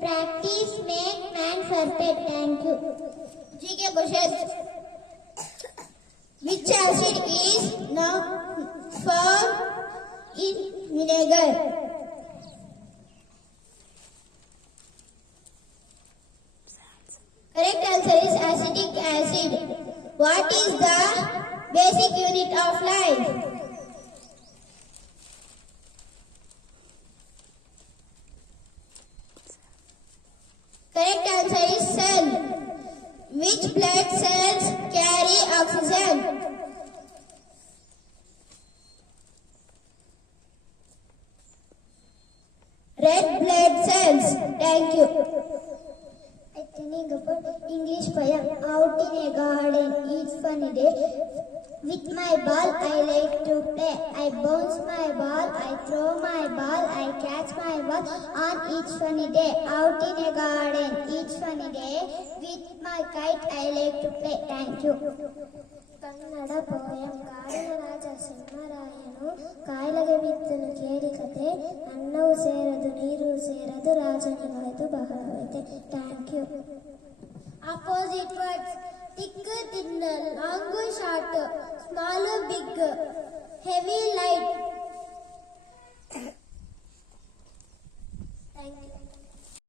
Practice make man perfect. Thank you. GK questions. Which acid is not found in vinegar? Correct answer is acetic acid. What is the basic unit of life? Correct answer is cell. Which blood cells carry oxygen? Red blood cells. Thank you. Telling about English poem. Out in a garden, each funny day. With my ball, I like to play. I bounce my ball, I throw my ball, I catch my ball on each funny day. Out in a garden, each funny day. With my kite, I like to play. Thank you. Kannada poem ಕಾಡಿನ ರಾಜ ಸಿಂಹರಾಯನು ಕಾಯಿಲೆಗೆ ಬಿದ್ದನು ಕೇಳಿ ಕತೆ ಅನ್ನವೂ ಸೇರದು ನೀರು ಸೇರದು ರಾಜನಿಗಾಯ್ತು ಬಹಳವೈತೆ. Thank you. Opposite words: thick, thin, long, short, small, big, heavy, light. Thank you.